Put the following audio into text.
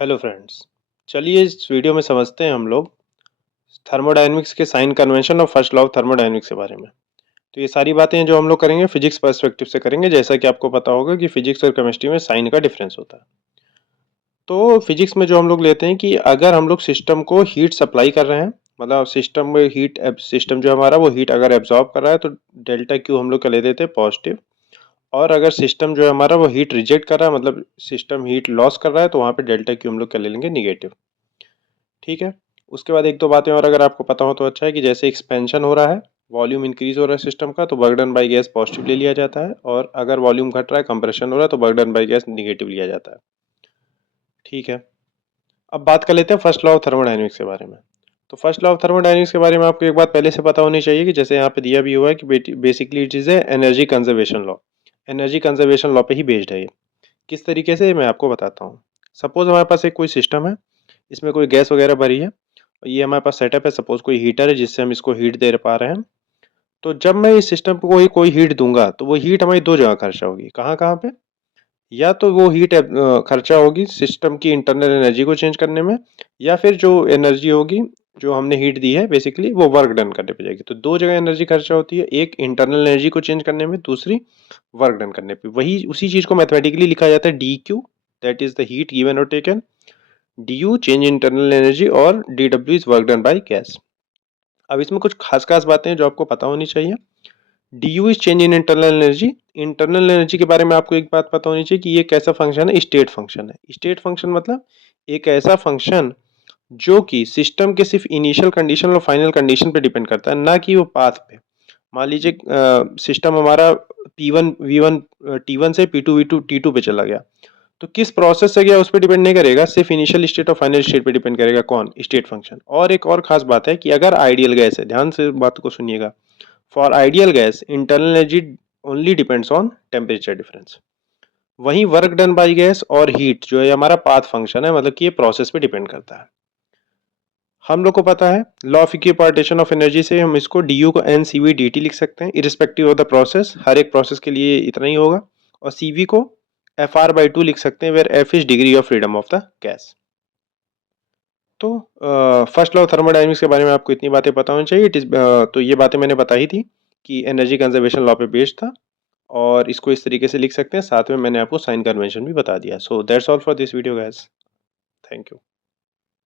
Hello friends. चलिए इस video में समझते हैं हम लोग थर्मोडायनेमिक्स के साइन कन्वेंशन और फर्स्ट लॉ ऑफ थर्मोडायनेमिक्स के बारे में। तो ये सारी बातें हैं जो हम लोग करेंगे फिजिक्स पर्सपेक्टिव से करेंगे, जैसा कि आपको पता होगा कि फिजिक्स और केमिस्ट्री में साइन का डिफरेंस होता है। तो फिजिक्स में जो हम लोग लेते हैं कि अगर हम लोग सिस्टम को हीट सप्लाई कर रहे हैं, मतलब सिस्टम में हीट, सिस्टम जो हमारा वो हीट अगर एब्जॉर्ब कर रहा है तो डेल्टा क्यू हम लोग क्या ले देते हैं, पॉजिटिव। और अगर सिस्टम जो है हमारा वो हीट रिजेक्ट कर रहा है, मतलब सिस्टम हीट लॉस कर रहा है, तो वहाँ पे डेल्टा क्यू हम लोग क्या ले लेंगे, निगेटिव। ठीक है। उसके बाद एक दो बातें और अगर आपको पता हो तो अच्छा है कि जैसे एक्सपेंशन हो रहा है, वॉल्यूम इंक्रीज हो रहा है सिस्टम का, तो work done by gas positive ले लिया जाता है, और अगर वॉल्यूम घट रहा है, कंप्रेशन हो रहा है, तो work done by gas negative लिया जाता है। ठीक है। अब बात कर लेते हैं फर्स्ट लॉ ऑफ थर्मोडायनेमिक्स के बारे में। तो फर्स्ट लॉ ऑफ थर्मोडायनेमिक्स के बारे में आपको एक बात पहले से पता होनी चाहिए कि जैसे यहाँ पे दिया भी हुआ है कि basically it is energy conservation law. Energy conservation law पे ही बेस्ड है ये। किस तरीके से, मैं आपको बताता हूँ। सपोज हमारे पास एक कोई सिस्टम है, इसमें कोई गैस वगैरह भरी है, ये हमारे पास सेटअप है, सपोज कोई हीटर है जिससे हम इसको हीट दे पा रहे हैं। तो जब मैं इस सिस्टम को कोई हीट दूंगा तो वो हीट हमारी दो जगह खर्चा होगी। कहाँ कहाँ पे? या तो वो हीट खर्चा होगी सिस्टम की इंटरनल एनर्जी को चेंज करने में, या फिर जो एनर्जी होगी जो हमने हीट दी है बेसिकली वो वर्क डन करने पे जाएगी। तो दो जगह एनर्जी खर्चा होती है, एक इंटरनल एनर्जी को चेंज करने में, दूसरी वर्क डन करने पे। वही उसी चीज को मैथमेटिकली लिखा जाता है D Q, that is the heat given और taken. D U change internal energy, और D W is work done by gas. अब इसमें कुछ खास खास बातें हैं जो आपको पता होनी चाहिए। D you is change in internal energy. Internal energy के बारे में आपको एक बात पता होनी चाहिए कि ये कैसा फंक्शन है, स्टेट फंक्शन है। स्टेट फंक्शन मतलब एक ऐसा फंक्शन जो कि सिस्टम के सिर्फ इनिशियल कंडीशन और फाइनल कंडीशन पे डिपेंड करता है, ना कि वो पाथ पे। मान लीजिए सिस्टम हमारा P1 V1 T1 से P2 V2 T2 पे चला गया, तो किस प्रोसेस से गया उस पर डिपेंड नहीं करेगा, सिर्फ इनिशियल स्टेट और फाइनल स्टेट पे डिपेंड करेगा। कौन? State function. और एक और खास बात है कि अगर आइडियल गैस है, ध्यान से बात को सुनिएगा, for ideal gas internal energy only depends on temperature difference. वहीं वर्क डन बाई गैस और हीट जो है हमारा पाथ फंक्शन है, मतलब कि ये प्रोसेस पे डिपेंड करता है। हम लोग को पता है law of equipartition of energy से हम इसको डी यू को n c v d t लिख सकते हैं, इरिस्पेक्टिव ऑफ द प्रोसेस। हर एक प्रोसेस के लिए इतना ही होगा। और सी वी को एफ आर बाई टू लिख सकते हैं, where f is degree of freedom of the gas. तो फर्स्ट लॉ ऑफ थर्मोडायनेमिक्स के बारे में आपको इतनी बातें पता होनी चाहिए। इट इज तो ये बातें मैंने बताई थी कि एनर्जी कंजर्वेशन लॉ पे बेस्ड था, और इसको इस तरीके से लिख सकते हैं। साथ में मैंने आपको साइन कन्वेंशन भी बता दिया। So that's all for this video guys. Thank you.